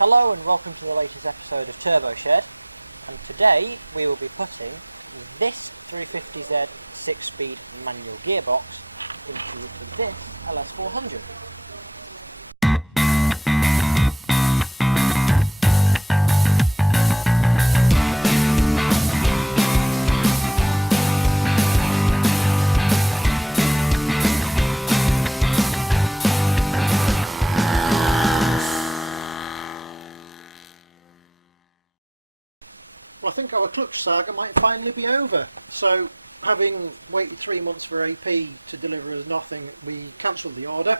Hello and welcome to the latest episode of TurboShed, and today we will be putting this 350Z 6-speed manual gearbox into this LS400. Well, I think our clutch saga might finally be over. So, having waited 3 months for AP to deliver us nothing, we cancelled the order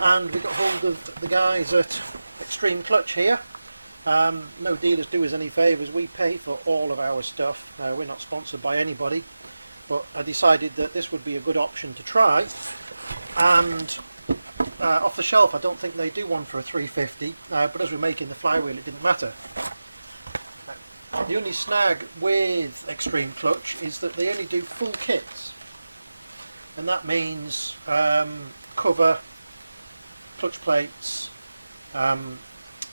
and we got hold of the guys at Extreme Clutch here. No dealers do us any favours, we pay for all of our stuff. We're not sponsored by anybody, but I decided that this would be a good option to try. And off the shelf I don't think they do one for a 350, but as we're making the Flywheel it didn't matter. The only snag with Extreme Clutch is that they only do full kits, and that means cover, clutch plates,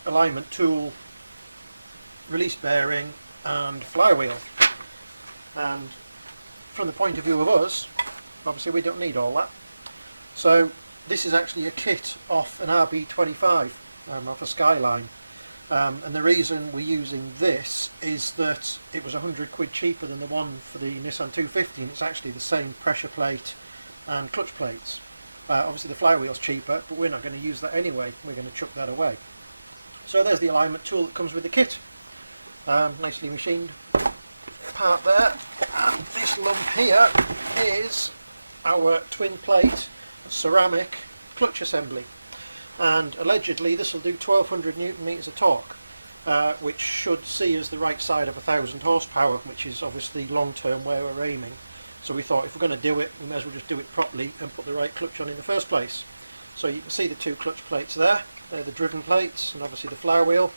alignment tool, release bearing and flywheel. And from the point of view of us, obviously we don't need all that. So this is actually a kit off an RB25, off a Skyline. And the reason we're using this is that it was £100 cheaper than the one for the Nissan 250, and it's actually the same pressure plate and clutch plates. Obviously the flywheel's cheaper, but we're not going to use that anyway, we're going to chuck that away. So there's the alignment tool that comes with the kit. Nicely machined part there. And this lump here is our twin plate ceramic clutch assembly. And allegedly this will do 1200 newton meters of torque, which should see us the right side of 1000 horsepower, which is obviously long term where we're aiming. So we thought if we're going to do it, we may as well just do it properly and put the right clutch on in the first place. So you can see the two clutch plates there, they're the driven plates, and obviously the flywheel.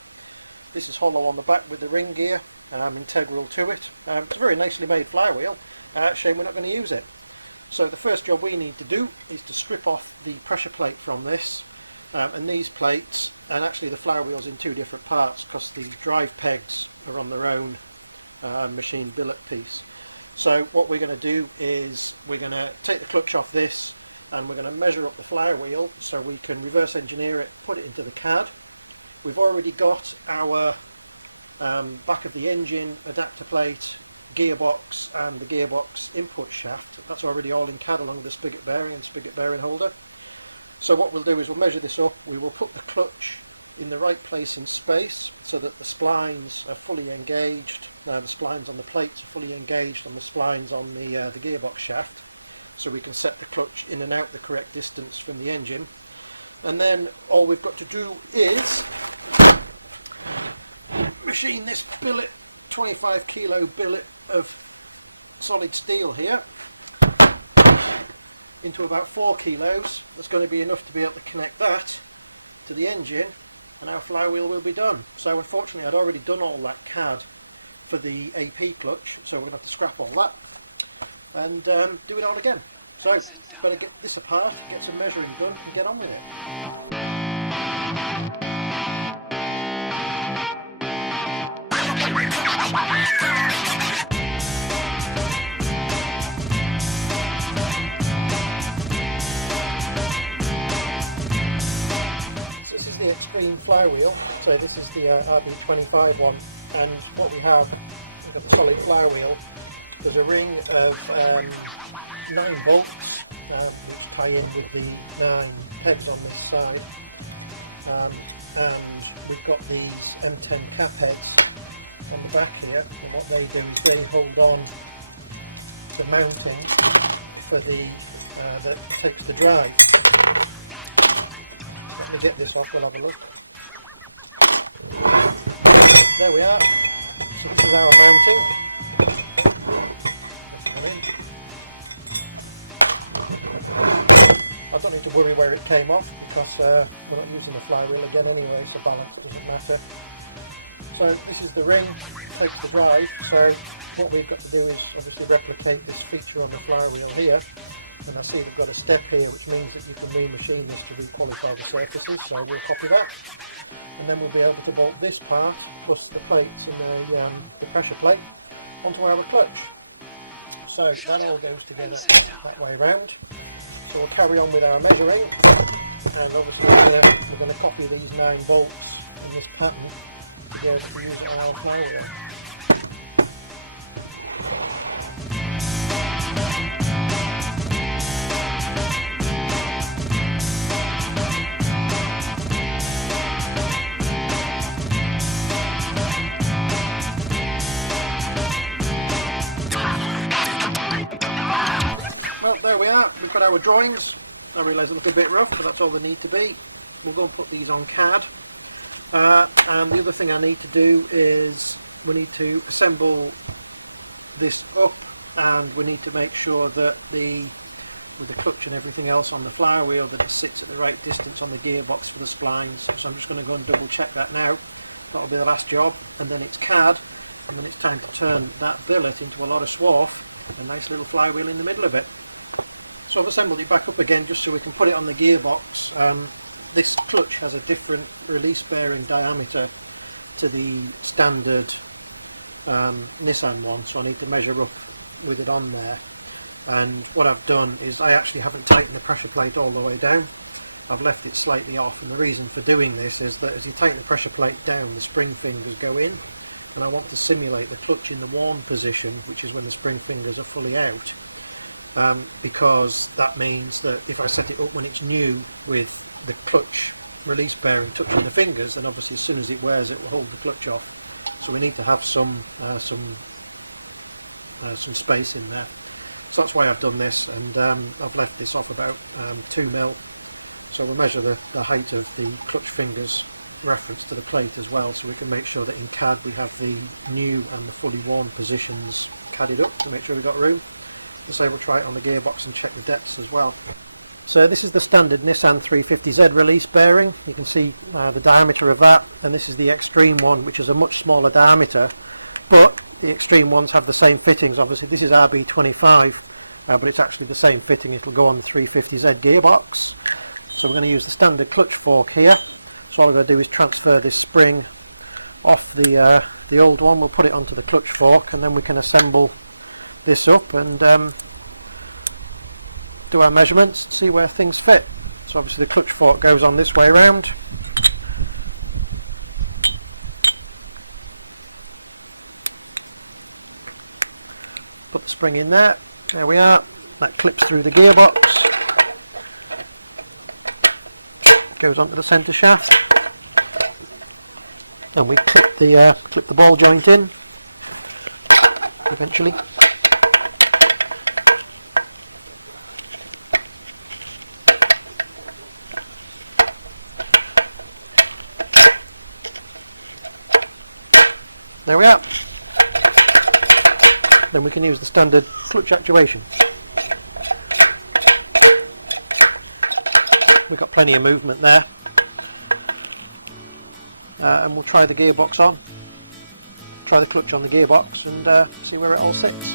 This is hollow on the back with the ring gear, integral to it. It's a very nicely made flywheel, shame we're not going to use it. So the first job we need to do is to strip off the pressure plate from this. And these plates, and actually the flywheel's in two different parts because the drive pegs are on their own machined billet piece. So what we're going to do is we're going to take the clutch off this and we're going to measure up the flywheel so we can reverse engineer it, put it into the CAD. We've already got our back of the engine, adapter plate, gearbox and the gearbox input shaft. That's already all in CAD along with the spigot bearing and spigot bearing holder. So what we'll do is we'll measure this up, we will put the clutch in the right place in space so that the splines are fully engaged, the splines on the plates are fully engaged on the splines on the gearbox shaft, so we can set the clutch in and out the correct distance from the engine. And then all we've got to do is machine this billet, 25 kilo billet of solid steel here, into about 4 kilos. That's going to be enough to be able to connect that to the engine and our flywheel will be done. So unfortunately I'd already done all that CAD for the AP clutch, so we're going to have to scrap all that and do it all again. So better get this apart, get some measuring done and get on with it. This is the Extreme flywheel, so this is the RB25 one, and what we've got the solid flywheel. There's a ring of 9 bolts which tie in with the 9 pegs on this side, and we've got these M10 cap heads on the back here, and what they do is they hold on the mounting for the that takes the drive. Let me get this off, we'll have a look. There we are. So this is our mounting. That's one in. I don't need to worry where it came off because we're not using the flywheel again anyway, so balance doesn't matter. So this is the ring, takes the drive. So what we've got to do is obviously replicate this feature on the flywheel here. And I see they've got a step here which means that you can remachine this to requalify the surfaces, so we'll copy that. and then we'll be able to bolt this part plus the plates and the pressure plate onto our clutch. So that all goes together that way round. So we'll carry on with our measuring, and obviously we're going to copy these 9 bolts in this pattern to be able to use it on our flywheel. Well, there we are, we've got our drawings. I realise they look a bit rough, but that's all they need to be. We'll go and put these on CAD. And the other thing I need to do is we need to assemble this up, and we need to make sure that with the clutch and everything else on the flywheel, that it sits at the right distance on the gearbox for the splines. So I'm just going to go and double check that now. That'll be the last job, and then it's CAD, and then it's time to turn that billet into a lot of swarf, a nice little flywheel in the middle of it. So I've assembled it back up again just so we can put it on the gearbox. This clutch has a different release bearing diameter to the standard Nissan one, so I need to measure up with it on there. And what I've done is I actually haven't tightened the pressure plate all the way down. I've left it slightly off, and the reason for doing this is that as you tighten the pressure plate down, the spring fingers go in, and I want to simulate the clutch in the worn position, which is when the spring fingers are fully out. Because that means that if I set it up when it's new with the clutch release bearing touching the fingers, then obviously as soon as it wears it will hold the clutch off. So we need to have some space in there. So that's why I've done this, and I've left this off about 2mm. So we'll measure the height of the clutch fingers reference to the plate as well, so we can make sure that in CAD we have the new and the fully worn positions CAD'd up to make sure we've got room. So we'll try it on the gearbox and check the depths as well. So this is the standard Nissan 350Z release bearing. You can see the diameter of that, and this is the extreme one, which is a much smaller diameter, but the extreme ones have the same fittings. Obviously this is RB25, but it's actually the same fitting. It'll go on the 350Z gearbox. So we're going to use the standard clutch fork here. So all I'm going to do is transfer this spring off the old one. We'll put it onto the clutch fork, and then we can assemble this up and do our measurements and see where things fit. So obviously the clutch fork goes on this way around. Put the spring in there. There we are. That clips through the gearbox. Goes onto the centre shaft. And we clip the ball joint in eventually. There we are. Then we can use the standard clutch actuation. We've got plenty of movement there. And we'll try the gearbox on. Try the clutch on the gearbox and see where it all sits.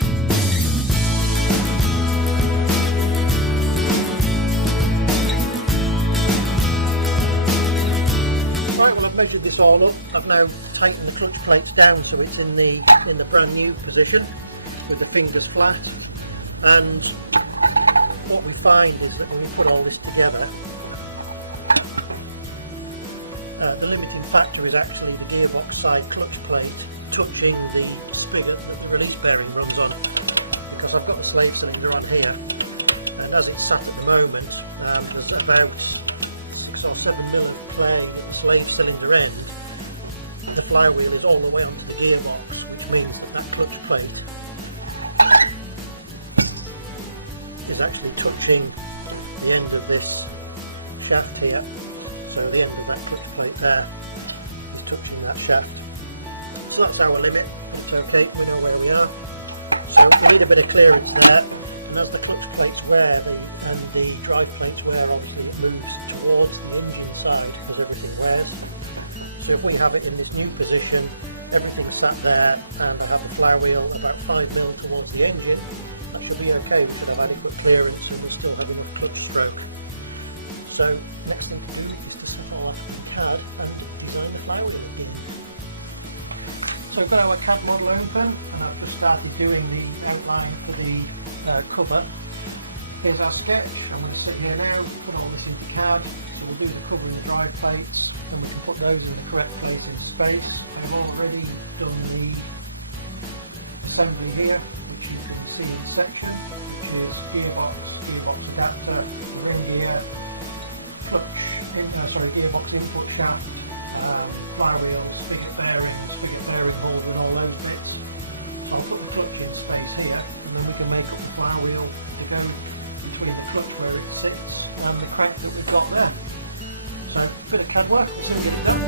Right, well I've measured this all up. I've now tightened the clutch plates down so it's in the brand new position with the fingers flat. And what we find is that when we put all this together, the limiting factor is actually the gearbox side clutch plate touching the spigot that the release bearing runs on, because I've got the slave cylinder on here, and as it's sat at the moment, there's about 6 or 7mm of play at the slave cylinder end. The flywheel is all the way onto the gearbox, which means that that clutch plate is actually touching the end of this shaft here. So the end of that clutch plate there is touching that shaft. So that's our limit, but it's okay, we know where we are. So we need a bit of clearance there. And as the clutch plates wear and the drive plates wear, obviously it moves towards the engine side as everything wears. So if we have it in this new position, everything's sat there, and I have the flywheel about 5mm towards the engine, that should be okay. We should have adequate clearance and we'll still have enough clutch stroke. So next thing to do is to set all that up in CAD and design the flywheel again. So we've got our CAD model open and I've just started doing the outline for the cover. Here's our sketch. I'm going to sit here now, put all this into CAD. So we'll do the cover and the drive plates, then we can put those in the correct place in space. I've already done the assembly here, which you can see in section, which is gearbox adapter, the ring gear, gearbox input shaft, flywheel, spigot bearing holder and all those bits. So I'll put the clutch in space here and then we can make up the flywheel to go between the clutch where it sits and the crank that we've got there. So a bit of CAD work, we'll soon get it done.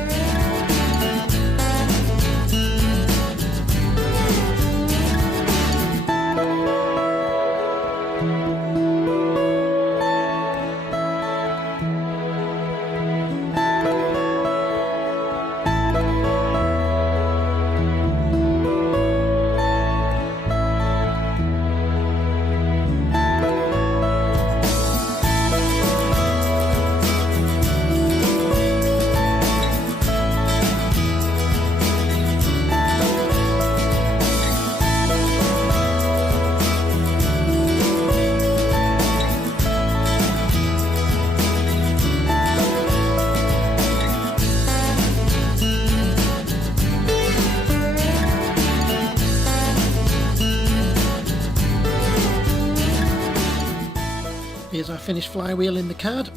Here's our finished flywheel in the CAD,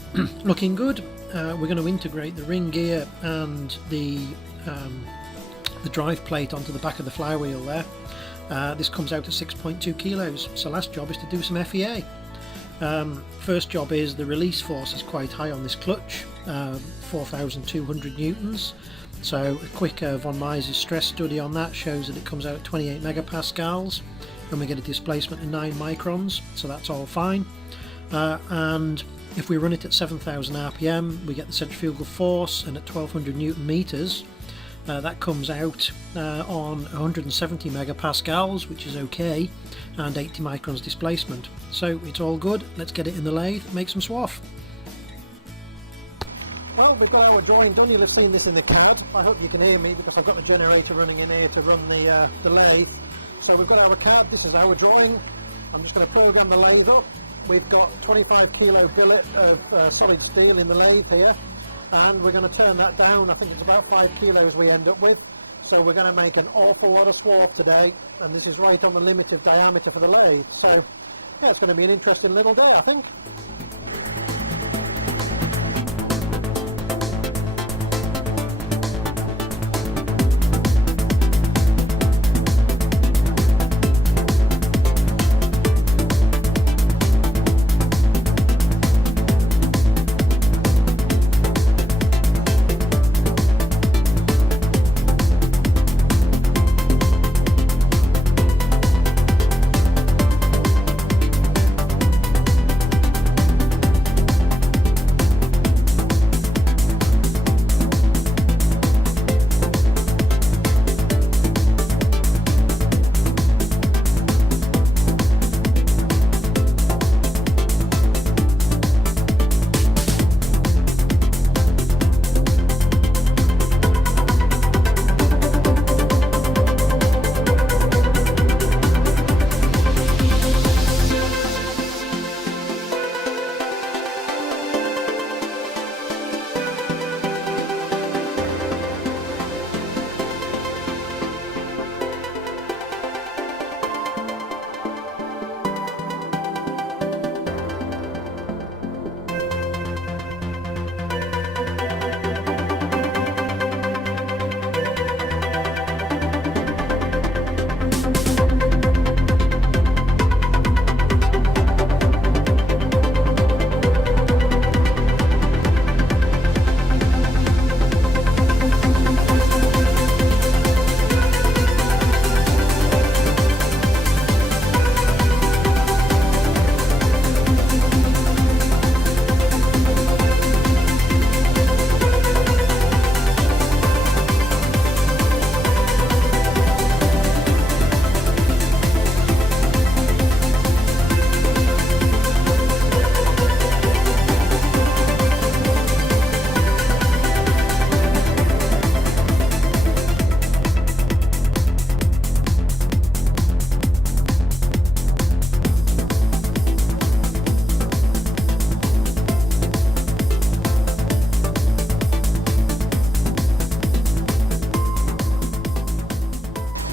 looking good. We're going to integrate the ring gear and the drive plate onto the back of the flywheel there. This comes out at 6.2 kilos, so last job is to do some FEA. First job is the release force is quite high on this clutch, 4,200 newtons. So a quick von Mises stress study on that shows that it comes out at 28 megapascals and we get a displacement of 9 microns, so that's all fine. And if we run it at 7,000 RPM we get the centrifugal force, and at 1200 newton meters that comes out on 170 megapascals, which is okay, and 80 microns displacement. So it's all good. Let's get it in the lathe, make some swath. Well, we've got our drawing done. You'll have seen this in the CAD. I hope you can hear me because I've got the generator running in here to run the lathe. So we've got our CAD, this is our drawing. I'm just going to program the lathe up. We've got 25 kilo billet of solid steel in the lathe here, and we're going to turn that down. I think it's about 5 kilos we end up with. So we're going to make an awful lot of swath today, and this is right on the limit of diameter for the lathe. So yeah, it's going to be an interesting little day, I think.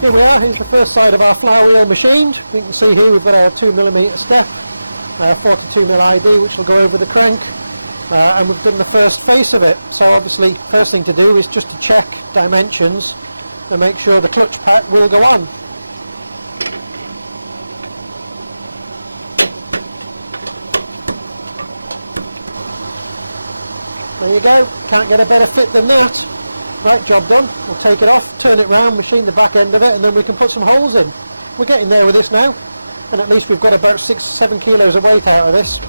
Here we are, here's the first side of our flywheel machined. You can see here we've got our 2mm step, 42mm ID which will go over the crank, and we've done the first face of it. So obviously first thing to do is just to check dimensions and make sure the clutch pack will go on. There you go, can't get a better fit than that. Right, job done. We'll take it off, turn it round, machine the back end of it, and then we can put some holes in. We're getting there with this now, and at least we've got about 6-7 kilos of weight out of this.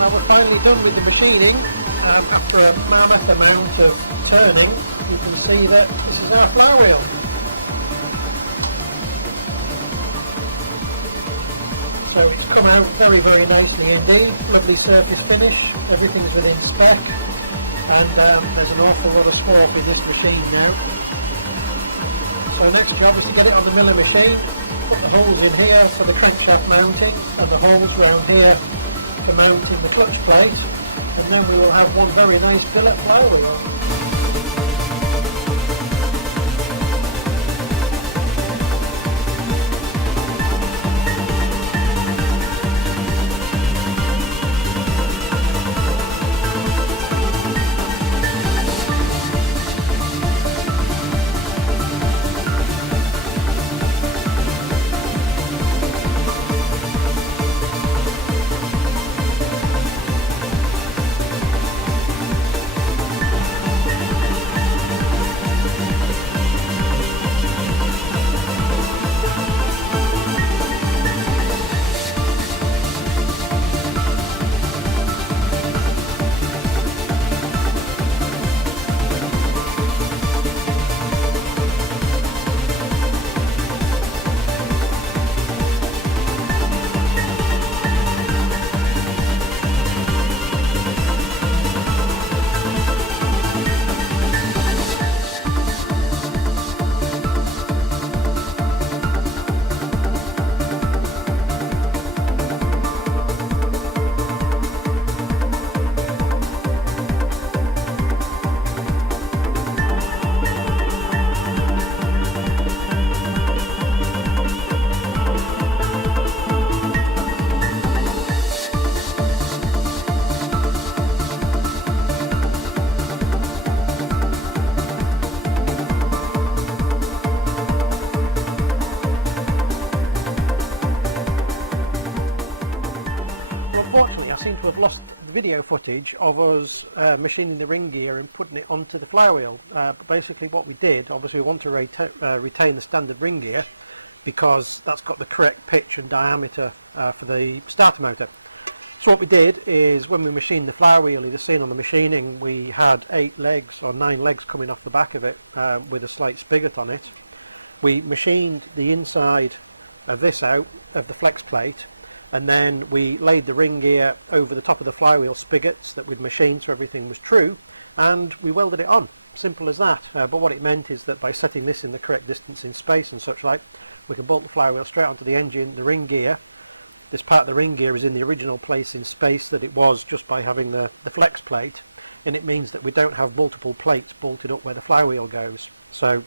Well, we're finally done with the machining. After a mammoth amount of turning, you can see that this is our flywheel. So it's come out very, very nicely indeed. Lovely surface finish, everything's within spec, and there's an awful lot of swarf in this machine now. So next job is to get it on the milling machine, put the holes in here for the crankshaft mounting, and the holes round here for mounting the clutch plate, and then we will have one very nice billet flywheel. Well, unfortunately I seem to have lost the video footage of us machining the ring gear and putting it onto the flywheel. But basically what we did, obviously we want to retain the standard ring gear because that's got the correct pitch and diameter for the starter motor. So what we did is when we machined the flywheel, you'd have seen on the machining we had 8 legs or 9 legs coming off the back of it with a slight spigot on it. We machined the inside of this out of the flex plate, and then we laid the ring gear over the top of the flywheel spigots that we'd machined so everything was true, and we welded it on. simple as that. But what it meant is that by setting this in the correct distance in space and such like, we can bolt the flywheel straight onto the engine, the ring gear. This part of the ring gear is in the original place in space that it was just by having the flex plate, and it means that we don't have multiple plates bolted up where the flywheel goes. So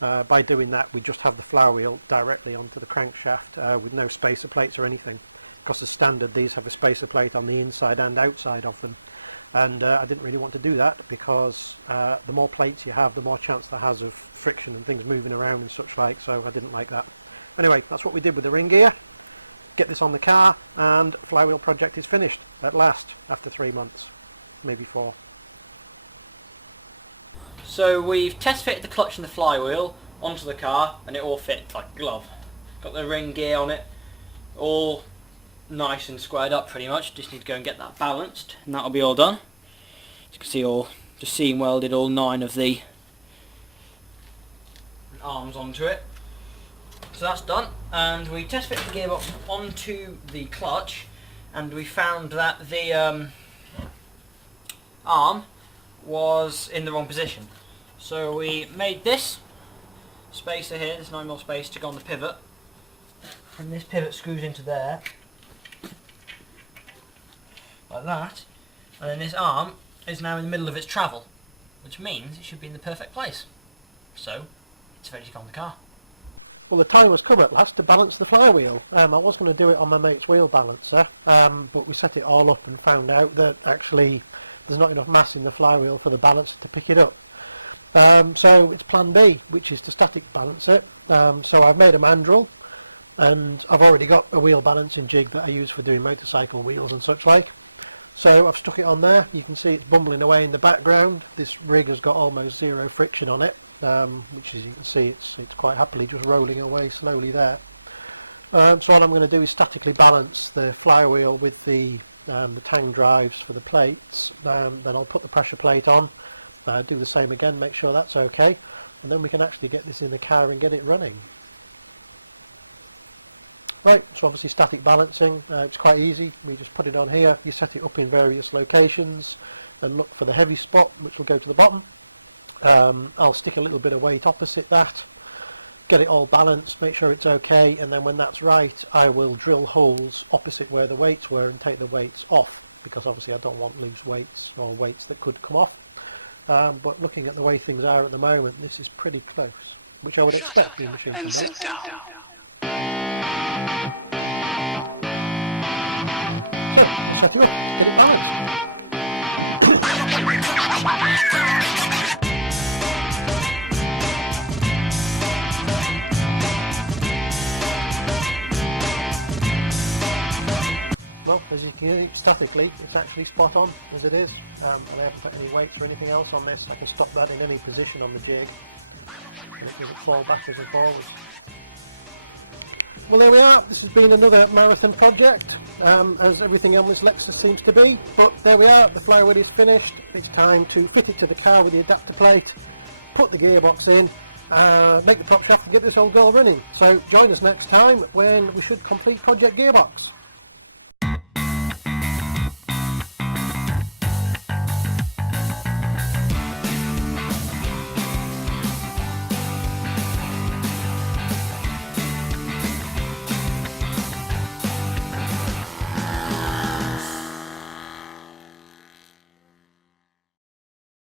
by doing that, we just have the flywheel directly onto the crankshaft with no spacer plates or anything, because as standard these have a spacer plate on the inside and outside of them, and I didn't really want to do that because the more plates you have, the more chance there has of friction and things moving around and such like, so I didn't like that. Anyway, that's what we did with the ring gear. Get this on the car, and flywheel project is finished at last after 3 months, maybe 4. So we've test fitted the clutch and the flywheel onto the car, and it all fits like a glove. Got the ring gear on it, all nice and squared up pretty much. Just need to go and get that balanced, and that'll be all done. As you can see, all just seam welded all 9 of the arms onto it. So that's done, and we test fit the gearbox onto the clutch, and we found that the arm was in the wrong position. So we made this spacer here, this 9mm space, to go on the pivot, and this pivot screws into there, like that, and then this arm is now in the middle of its travel, which means it should be in the perfect place. So it's ready to go on the car. Well, the time has come at last to balance the flywheel. I was going to do it on my mate's wheel balancer, but we set it all up and found out that actually there's not enough mass in the flywheel for the balancer to pick it up. So it's plan B, which is to static balance it. So I've made a mandrel, and I've already got a wheel balancing jig that I use for doing motorcycle wheels and such like. So I've stuck it on there. You can see it's bumbling away in the background. This rig has got almost 0 friction on it. Which, as you can see, it's quite happily just rolling away slowly there. So all I'm going to do is statically balance the flywheel with the tang drives for the plates. Then I'll put the pressure plate on, do the same again, make sure that's okay, and then we can actually get this in the car and get it running. Right, so obviously static balancing, it's quite easy. We just put it on here, you set it up in various locations and look for the heavy spot, which will go to the bottom. I'll stick a little bit of weight opposite that, get it all balanced, make sure it's okay, and then when that's right I will drill holes opposite where the weights were and take the weights off, because obviously I don't want loose weights or weights that could come off. But looking at the way things are at the moment, this is pretty close, which I would expect being machined from billet. So we'll set it up, get it balanced. Well, as you can see, statically, it's actually spot on as it is, and I haven't put any weights or anything else on this. I can stop that in any position on the jig, and it doesn't fall backwards and forwards. Well, there we are. This has been another marathon project, as everything on this Lexus seems to be, but there we are. The flywheel is finished. It's time to fit it to the car with the adapter plate, put the gearbox in, make the prop shaft and get this old girl running. So join us next time when we should complete Project Gearbox.